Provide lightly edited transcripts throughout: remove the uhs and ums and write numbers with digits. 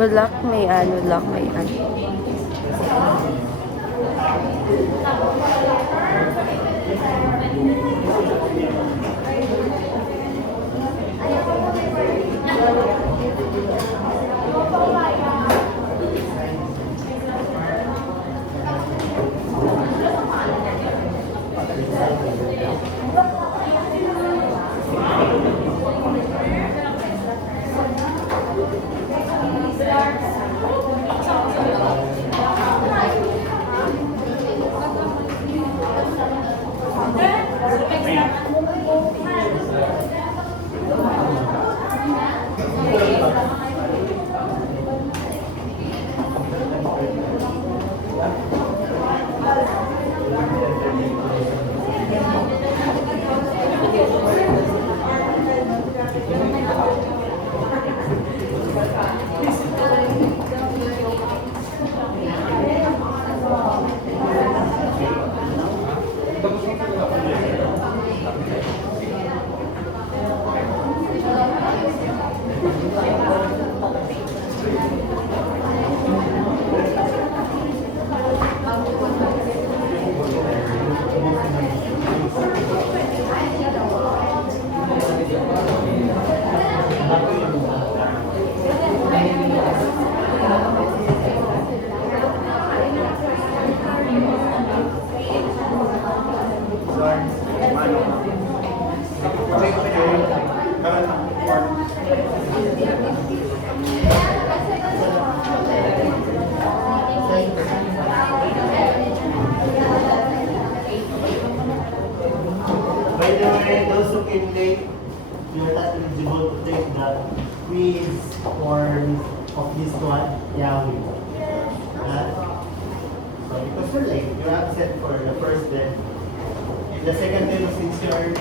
Wala, may ano lang, may ano. By the way, those who came late, you're not eligible to take the quiz form of this one, Yahweh. So because you're late, you're absent for the first day. In the second day, since you're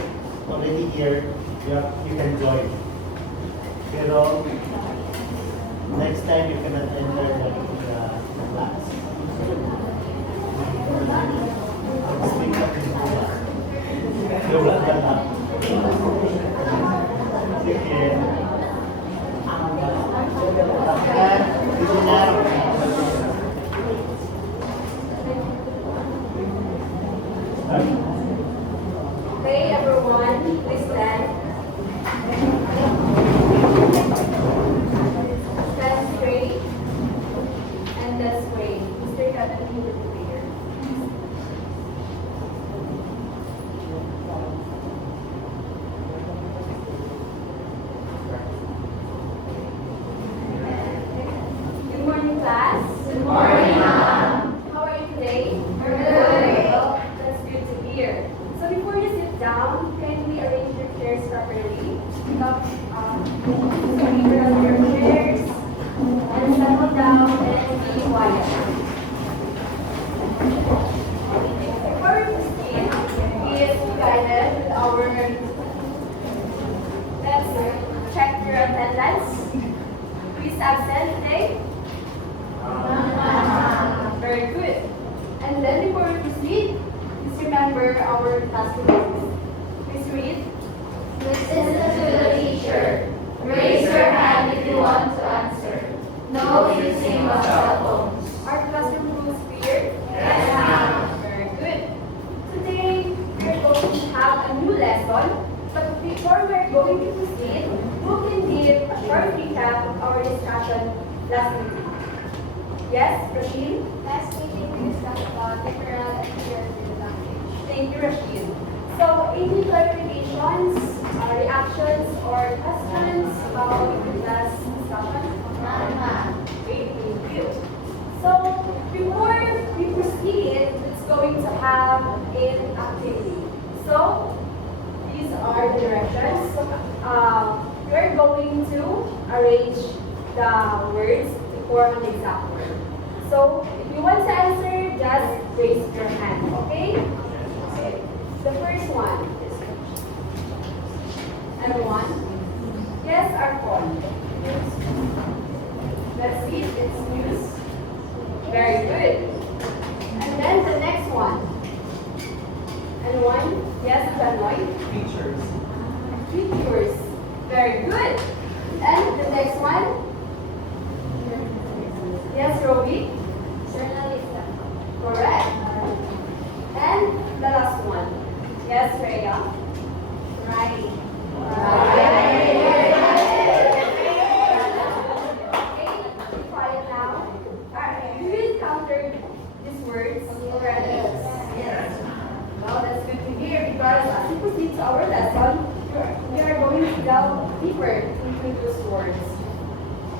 already here, you can join. Pero next time you cannot enter the class. Speak up in Luwag ka lang. Sige. Dito na. Okay, everyone, please stand. Stand straight. And let's pray. Mr. Captain, you will be here. Good morning, class. Good morning, Mom. How are you today? We're good. Well, that's good to hear. So before you sit down, kindly arrange your chairs properly. Pick up your chairs and settle down and be quiet. Before we proceed, please be guided with our let's check your attendance. Please absent today. Very good. And then before we proceed, please remember our class rules. Please read. Listen to the teacher. Raise your hand if you want to answer. No using of cell phones. Our classroom rules clear? Yes, ma'am. Very good. Today, we're going to have a new lesson. But before we're going to proceed, we can give a short recap of our discussion last meeting. Yes, Rashid? Last meeting we discussed about literal and figurative language. Thank you, Rashid. So, any clarifications, reactions, or questions about last discussion? None, ma'am. Great, thank you. So, before we proceed, it's going to have an activity. So, these are the directions. We're going to arrange the words to form an exact word. So, if you want to answer, just raise your hand, okay? Okay. The first one. Everyone? Yes, our phone. Let's see, it's news. Very good. And then the next one. Anyone? Yes, Janoy? Features. Features. Very good. And the next one?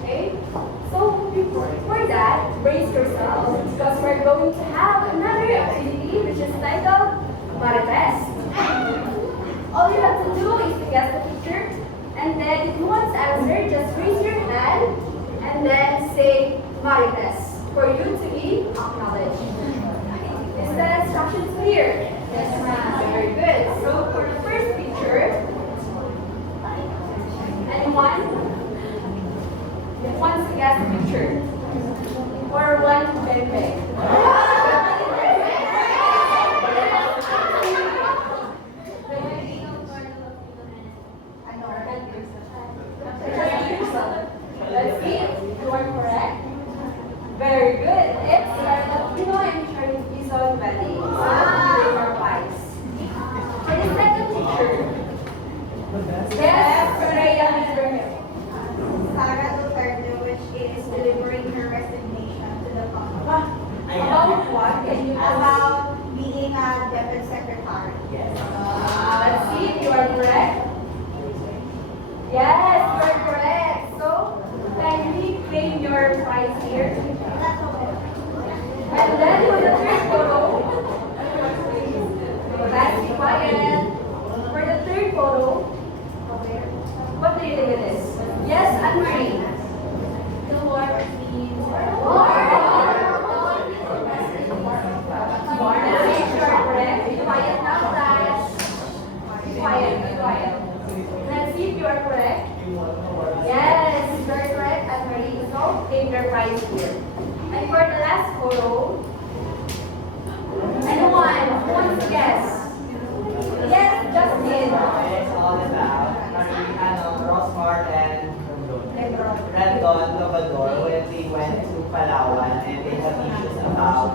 Okay? So before that, brace yourselves because we're going to have another activity which is titled Marites. All you have to do is to guess the picture, and then if you want to answer, just raise your hand and then say Marites for you to be acknowledged. Is the instructions clear? Yes, ma'am. Very good. So for the first picture, anyone wants to guess the picture? Or one bebe? Let's see if you are correct. Very good. It's Latino and Quezon Valley. So our pies. For the second picture, yes, Freya Lisbeth. Sara Duterte, which is delivering her resignation to the public. About what? Can you About being a deputy secretary. let's see if you are correct. Yes, you are correct. So, kindly claim your prize here. And then for the third photo, let's be quiet. For the third photo, what do you think it is? Yes, Anne-Marie. The war between Yes, you are correct. Be quiet now, class. Be quiet, be quiet. Let's see if you are correct. Yes, you are correct, Anne-Marie. So, claim your prize here. And for the last photo, anyone who wants to guess? Yes, Justin. It's all about Rosmar and Randon Lavador when they went to Palawan and they have issues about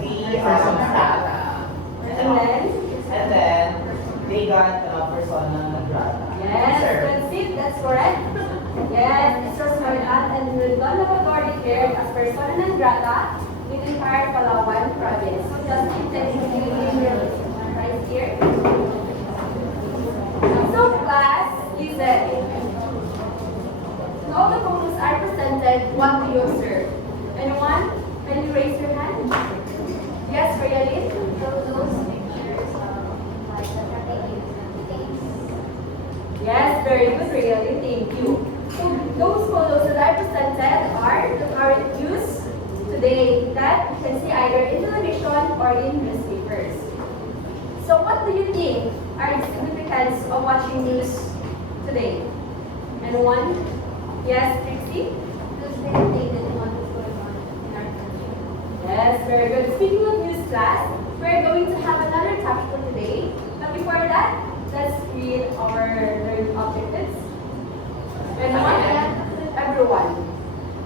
the staff. And then they got persona non grata. Yes, Sir. that's it. That's correct. Yes, it's Rosmarinat and Don Lavador declared as persona non grata in the entire Palawan province. So Justin, can you give your prize here? So class, listen. All the photos are presented. What do you observe? Anyone? Can you raise your hand? Yes, Realin? those pictures like the things. Yes, very good, Realin. Thank you. So those photos that are presented are the current news today that you can see either in television or in newspapers. So what do you think are the significance of watching news today? Anyone? Yes, Trixie? Because they updated what is going on in our country. Yes, very good. Speaking of news class, we're going to have another topic for today. But before that, let's read our learning objectives. Anyone? Everyone.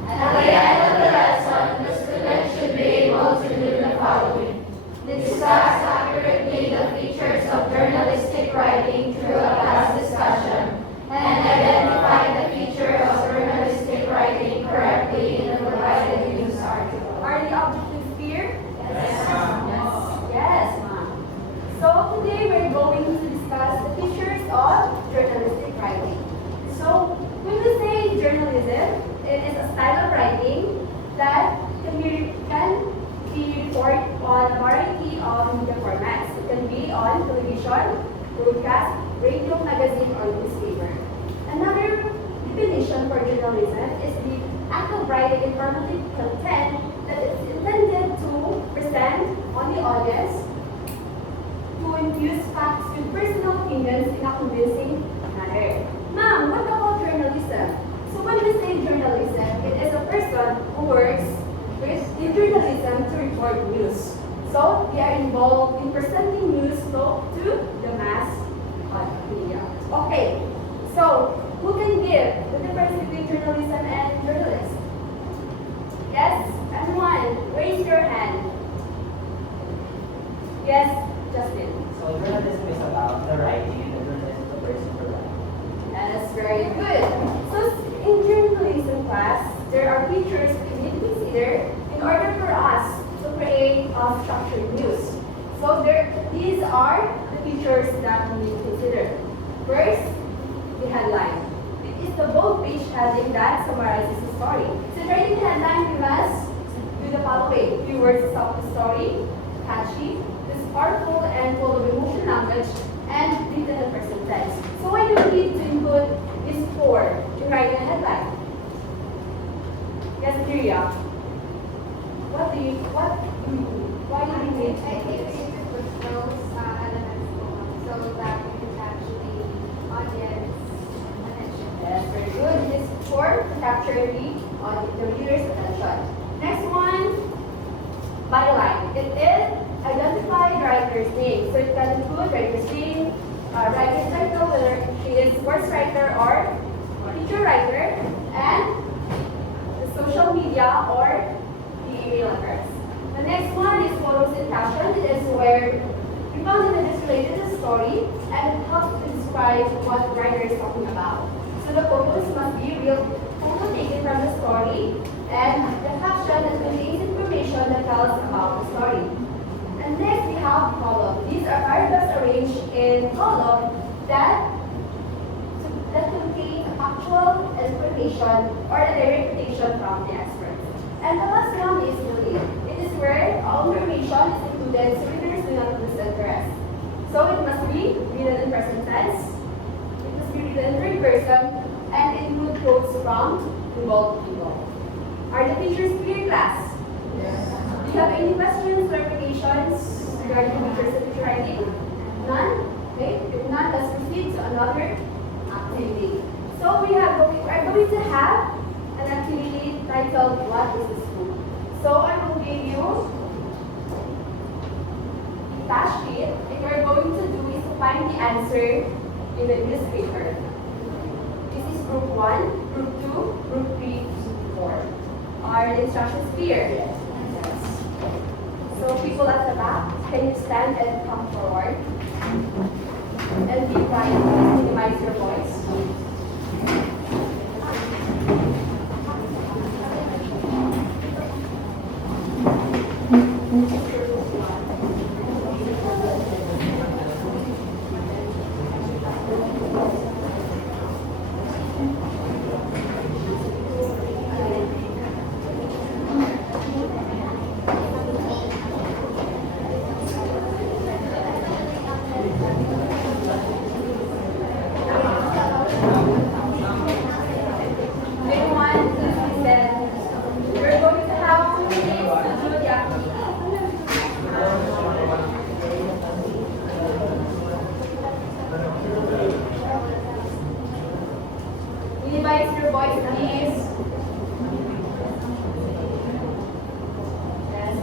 At the end of the lesson, the student should be able to do the following. Discuss accurately the features of journalistic writing through a class discussion, and identify the feature of journalistic writing correctly in the provided news article. Are the objectives clear? Yes, Yes, ma'am. So today we're going to discuss the features of journalistic writing. So when we say journalism, it is a style of writing that can be reported on a variety of media formats. It can be on television, broadcast, radio, magazine, or newspaper. Another definition for journalism is the act of writing informative content that is intended to present on the audience to infuse facts with personal opinions in a convincing manner. Ma'am, what about journalism? So when we say journalism, it is a person who works in journalism to report news. So they are involved in presenting news to the mass media. Okay, so who can give the difference between journalism and journalist? Yes, anyone? Raise your hand. Yes, Justin. So journalism is about the writing and the journalist is the person who writes. That's very good. So in journalism class, there are features we need to consider in order for us to create structured news. So these are the features that we need to consider. First, the headline. is the bold page heading that summarizes the story. So writing the headline, we must do the following. Few words of the story, catchy, this powerful and full of emotional language, and written in the present tense. So why do we need to include these four to write a headline? Yes, Lyria. Why do you need I think we need to put those elements so that we can actually audience attention. Yes, very good. It is for to capture the viewer's attention. Next one, byline. It is identify the writer's name. So it can include writer's name, writer's title, whether she is sports writer or feature writer, and the social media or the email address. The next one is photos and caption. It is where we found that it is related to the story and it helps to describe what the writer is talking about. So the photos must be real photo taken from the story and the caption that contains information that tells about the story. And next we have column. These are paragraphs arranged in column that contain actual information or the direct quotation from the experts. And the last one is relate. It is where all information is included so readers do not lose interest. So it must be written in present tense, it must be written in third person, and include quotes from involved people. Are the teachers clear, class? Yes. Do you have any questions, clarifications regarding teachers and teacher writing? None? Okay, if not, let's proceed to another activity. So we are going to have an activity titled What is the Scoop? So I will give you a task sheet. If you're going to do is to find the answer in the newspaper. This is group 1, group 2, group 3, group 4. Are the instructions clear? Yes. So people at the back, can you stand and come forward? And be quiet, please minimize your voice. Everyone, please listen. We're going to have 2 minutes to do the activity. Minimize your voice, please. Yes.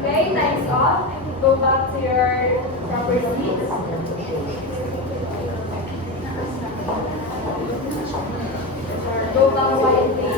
Okay, time's off. Go back to your proper seats. Go back quietly.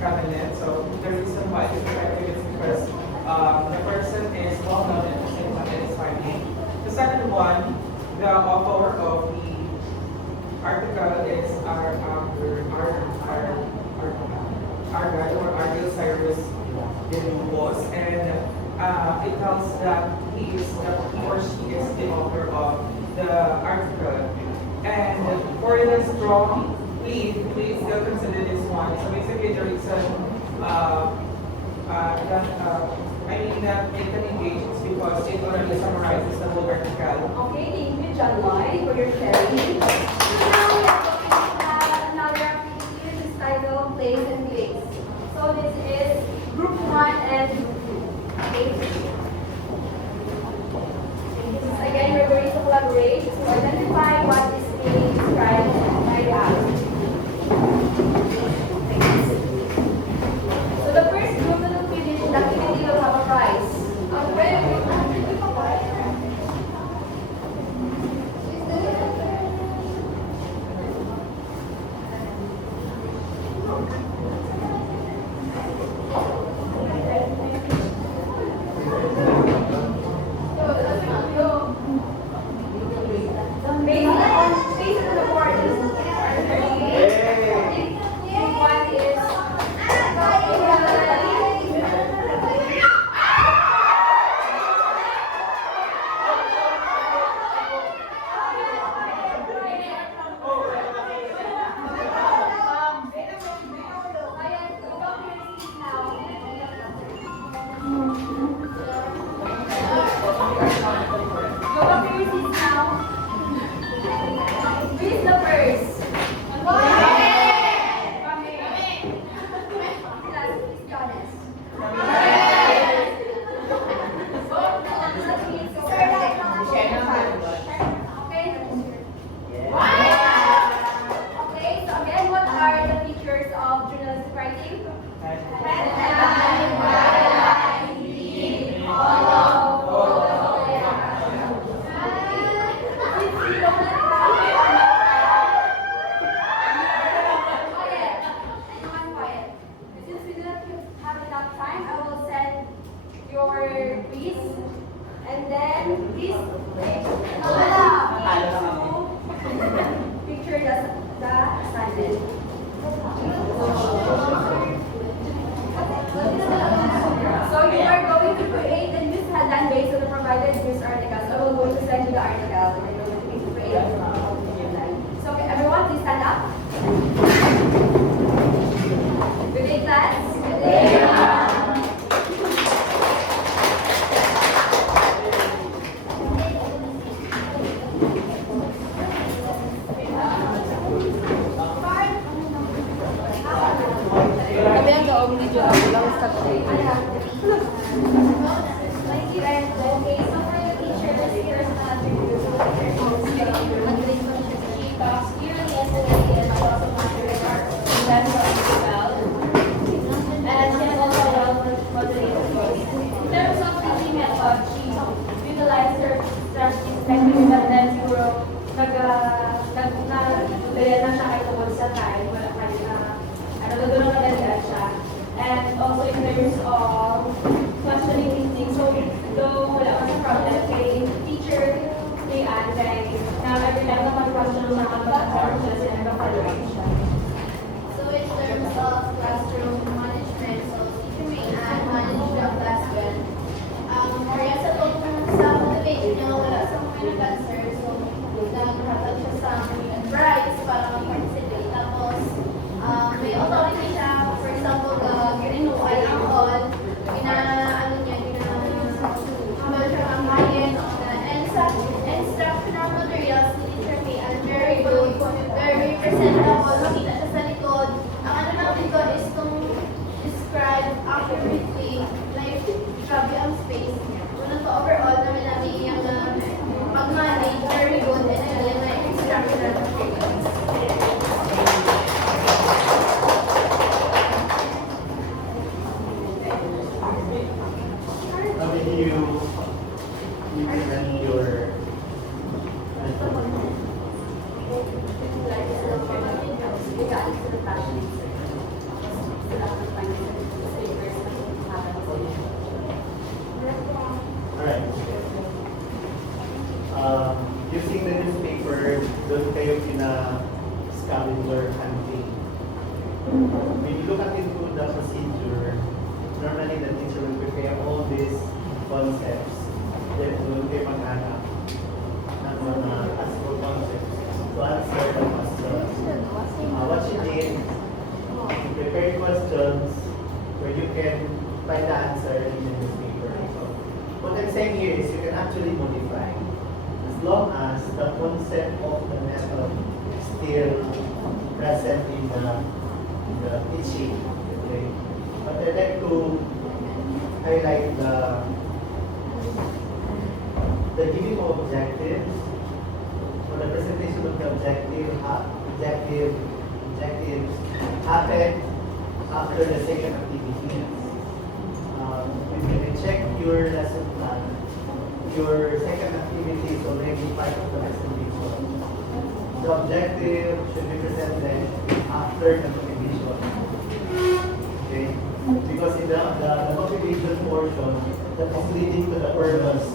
prevalent. So the reason why it's effective is because the person is well known and the same one is fighting. The second one, the author of the article is Argyle or Argyle Cyrus Denubos, and it tells that he or she is the author of the article. And for the strong please still consider this one. So basically the reason that they can engage is because it already summarizes the whole article. Okay, thank you, John Lloyd, for your sharing. Now we are looking at another activity which is titled Plays and Plays. So this is group 1 and group 2. Okay. This is again, we're going to collaborate to identify what is being described by the activity. So the first group that will finish the activity will have a prize. Based on the board, one is Thank you. when you look at into the procedure, normally the teacher will prepare all these concepts that will be mag-anak ng mga classical concepts to answer the questions. What you did, you prepare questions where you can find the answer in the newspaper. So, what I'm saying here is you can actually modify as long as the concept of the method is still present in the teaching. Okay? But I'd like to highlight the giving of objectives, or the presentation of the objectives happen after the second activity. When you check your lesson plan, your second activity is already part of the presentation. The objective should be presented after the motivation. Okay? Because in the motivation portion, that is leading to the purpose.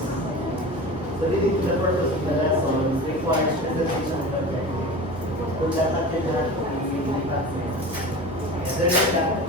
So leading to the purpose of the lesson requires presentation of the objective. Kung dapat yun na i-department. There is that.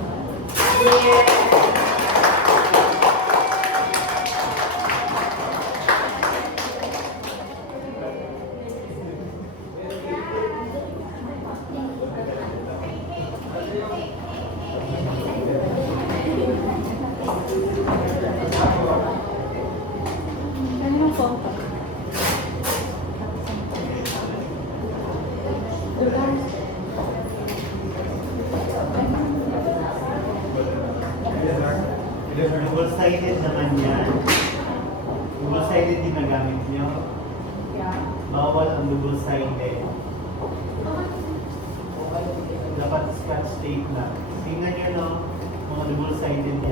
Double-sided naman yan. Double-sided ginagamit nyo. Bawal ang double-sided. Dapat scratch tape na. Tingnan nyo no, mga double-sided yan.